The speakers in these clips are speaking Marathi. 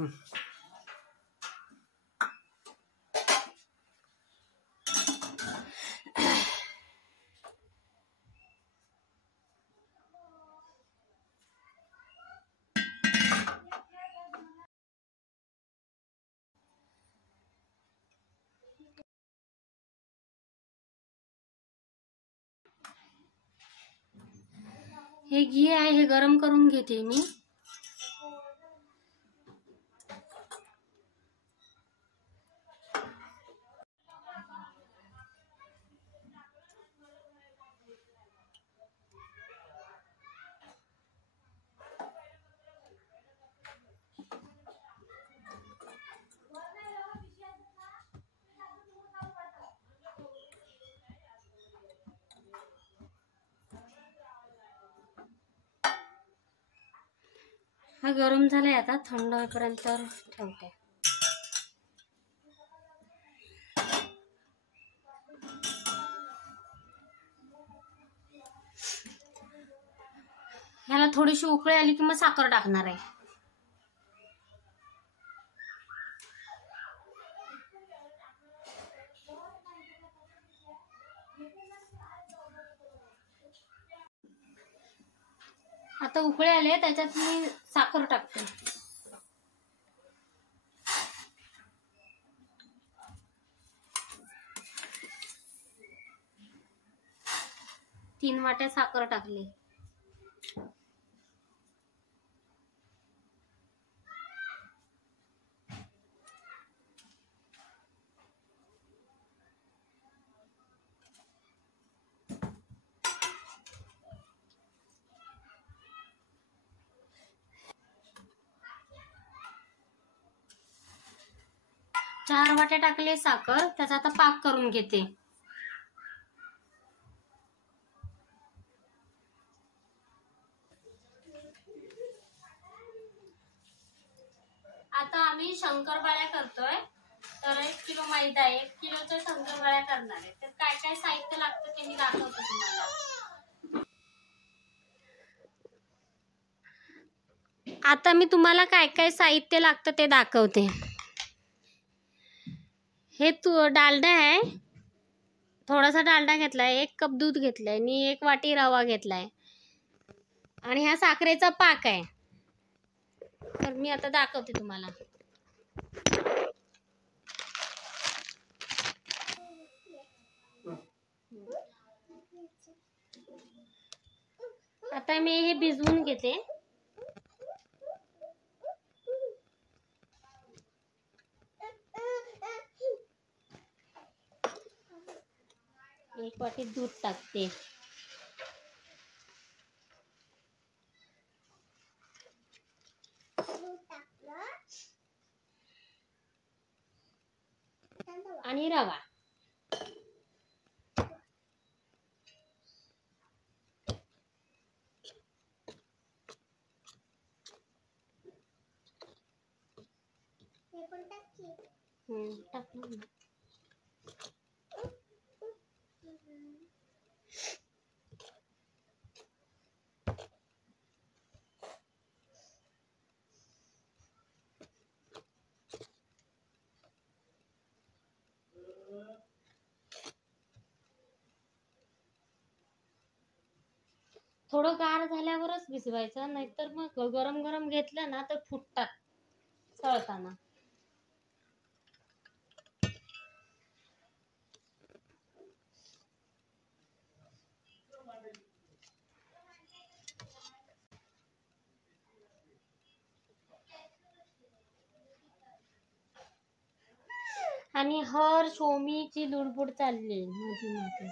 हे घी आहे, हे गरम करून घेते मी. हा गरम झालाय, आता थंड होईपर्यंत ठेवते. ह्याला थोडीशी उकळी आली की मग साखर टाकणार आहे. आता उकळे आले, त्याच्यात मी साखर टाकते. तीन वाट्या साखर टाकली. चार वाट्या टाकले साखर, त्याचा आता पाक करून घेते. आता आम्ही शंकरपाळ्या करतोय. तर 1 किलो मैदा आहे, 1 किलोच्या शंकरपाळ्या करणार आहे. तर काय काय साहित्य लागतं ते मी दाखवते तुम्हाला. आता मी तुम्हाला काय काय साहित्य लागतं ते दाखवते. हे डालडा आहे, थोडासा डालडा घेतलाय, 1 कप दूध घेतलंय आणि 1 वाटी रवा घेतलाय आणि हा साखरेचा पाक आहे. तर मी आता दाखवते तुम्हाला. आता मी हे भिजवून घेते. एक वाटी दूध टाकते. आणि रवा. टाकलं. थोडं गार झाल्यावरच भिजवायचं, नाहीतर मग गरम गरम घेतलं ना तर फुटतात तळताना. आणि ओमीची लुडबुड चालली मध्ये.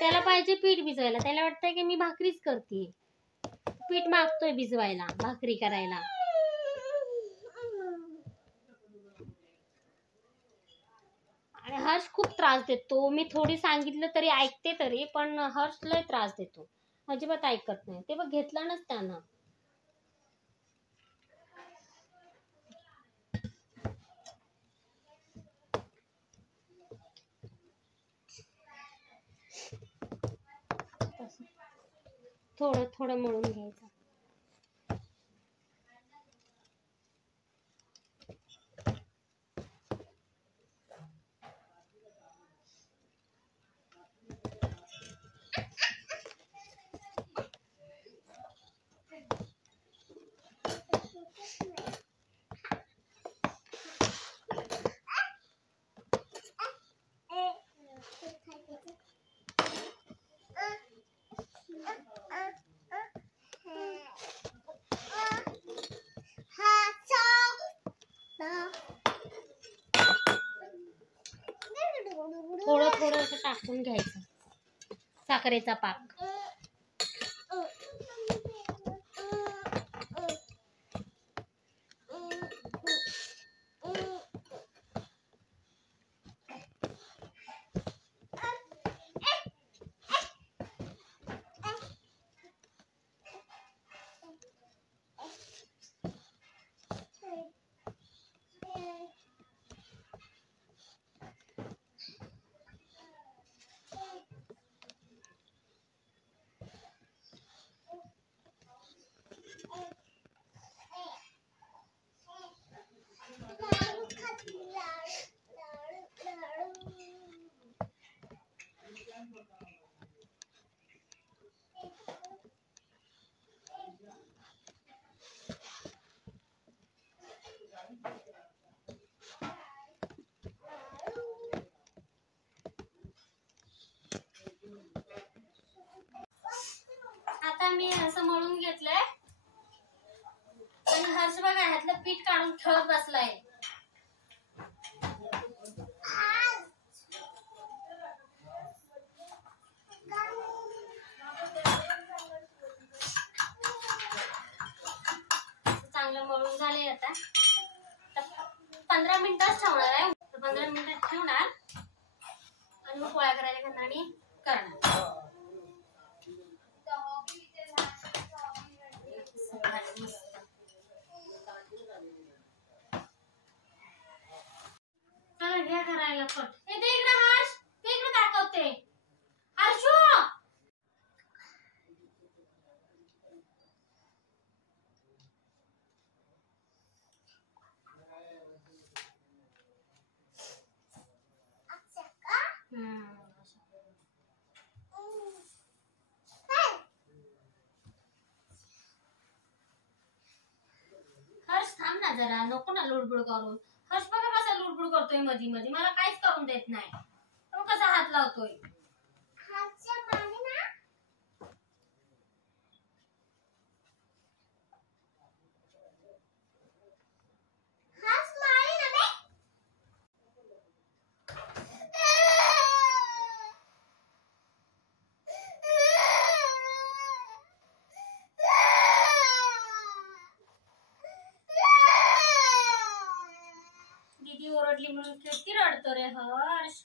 त्याला पाहिजे पीठ भिजवायला, त्याला वाटतंय की मी भाकरीच करते. पीठ मागतोय भिजवायला, भाकरी करायला. आणि हर्ष खूप त्रास देतो. मी थोडी सांगितलं तरी ऐकते तरी, पण हर्ष लय त्रास देतो, अजिबात ऐकत नाही. ते बघ घेतलं नच त्यानं. थोडं थोडं मळून घ्यायचं. टाकून घ्यायचं साखरेचा पाक. आता मी असं मळून घेतलंय आणि हर्ष बघा ह्यातलं पीठ काढून खेळत बसलाय. चांगलं मळून झाले. आता 15 मिनिटच ठेवणार आहे. 15 मिनिटात ठेवणार आणि मग पोळ्या करायला घेणार आणि करणार. चला घ्या करायला पट. हे दे इकडे हर्ष, ते इकडे दाखवते हर्षू. हर्ष थांब ना जरा, नको ना लुडबुड करून. हर्ष बघा कसा लुडबुड करतोय मधी मधी, मला काहीच करून देत नाही. तो कसा हात लावतोय. दीदी ओरडली म्हणून किती रडतो रे हर्ष.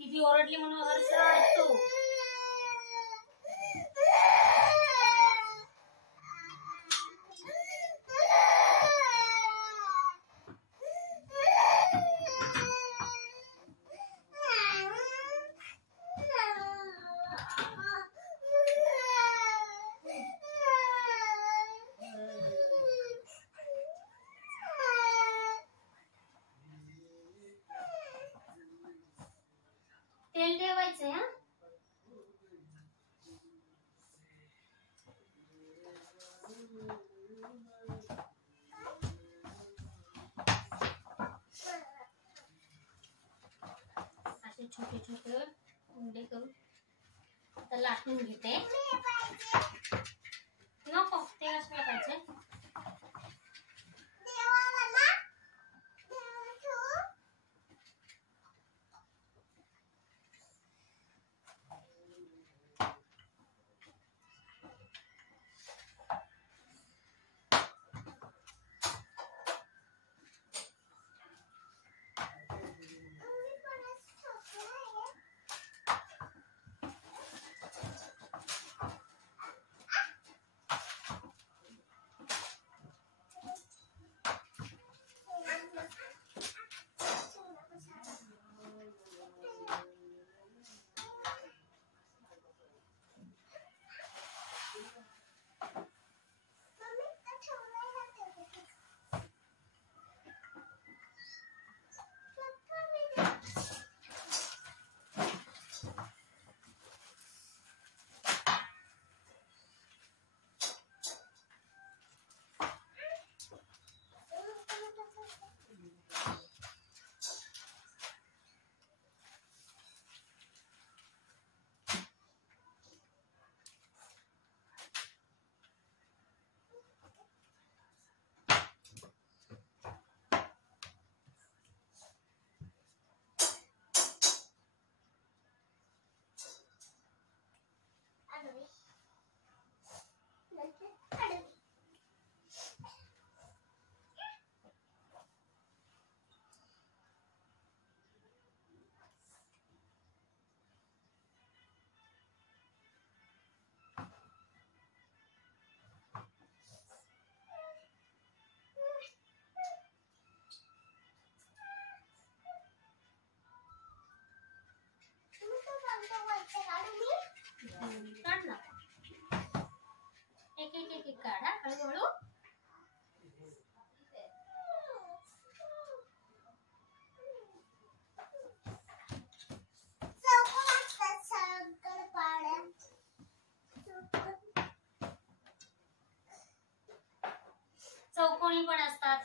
दीदी ओरडली म्हणून हर्ष रडतो. तेल ठेवायचंय हा. असे छोटे छोटे उंडे करून आता लाटून घेते. नको ते असं पाहिजे.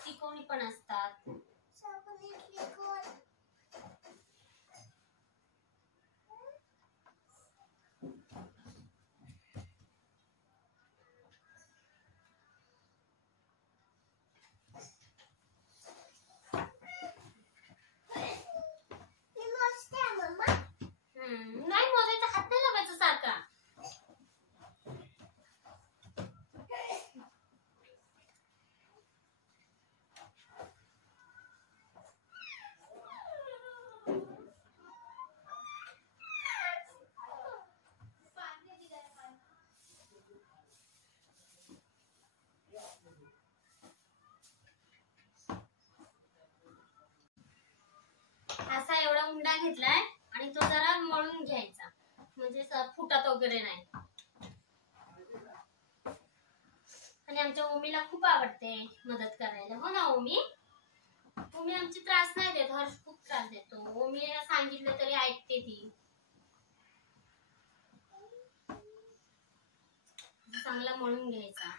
चिकोणी पण असतात. नाही मोजायचा, हात नाही लावायचा सारखा. असा एवढा उंडा घेतलाय आणि तो जरा मळून घ्यायचा, म्हणजे फुटत वगैरे नाही. आणि आमच्या ओमीला खूप आवडते मदत करायला, हो ना ओमी? ओमी आमची त्रास नाही देत, हर्ष खूप त्रास देतो. ओमीला सांगितलं तरी ऐकते ती. चांगला मळून घ्यायचा.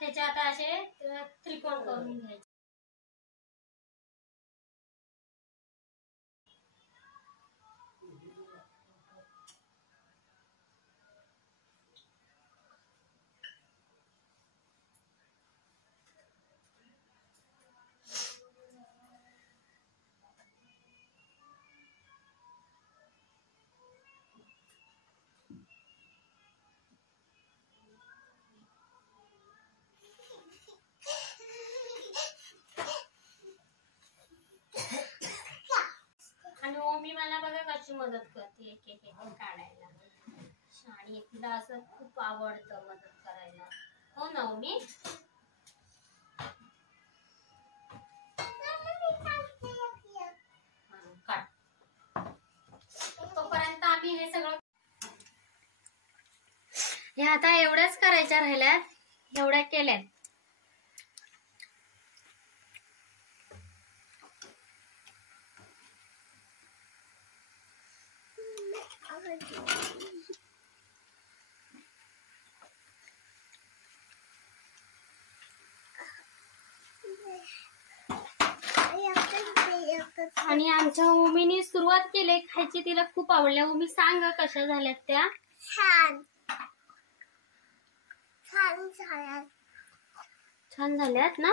त्याचे आता असे त्रिकोण करून घ्यायचे. आणि ओमी मला बघा कशी मदत करते एक एक एक काढायला. आणि तिला असं खूप आवडतं मदत करायला, हो ना ओमी? तोपर्यंत आम्ही हे सगळं हे आता एवढ्याच करायच्या राहिल्यात, एवढ्या केल्यात. आणि आमच्या ओमीने सुरुवात केली खायची, तिला खूप आवडल्या. ओमी सांग कशा झाल्यात त्या? छान छान झाल्यात. छान झाल्यात ना?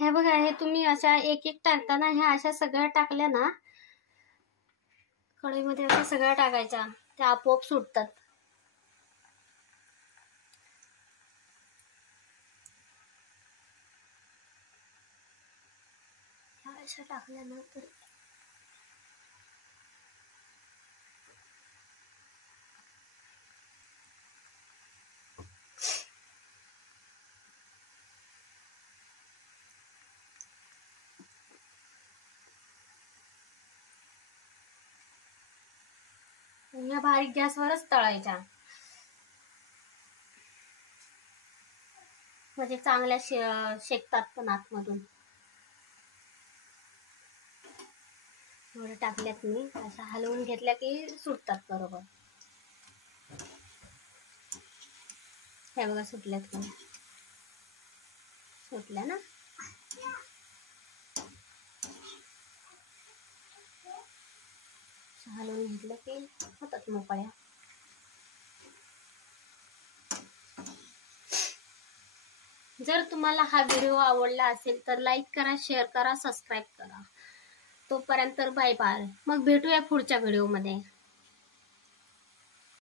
हे बघा, हे तुम्ही अशा एक एक टाकताना ह्या अशा सगळ्या टाकल्या ना कढईमध्ये, अशा सगळ्या टाकायच्या, त्या आपोआप सुटतात. ह्या अशा टाकल्या ना तर ह्या बारीक गॅसवरच तळायच्या, म्हणजे चांगल्या शेकतात पण आतमधून. एवढं टाकल्यात मी, असं हलवून घेतल्या की सुटतात बरोबर. हे बघा सुटल्यात का, सुटल्या ना. हलवून घेतलं की होतात मोकळ्या. जर तुम्हाला हा व्हिडिओ आवडला असेल तर लाईक करा, शेअर करा, सबस्क्राईब करा. तोपर्यंत बाय बाय. मग भेटूया पुढच्या व्हिडिओमध्ये.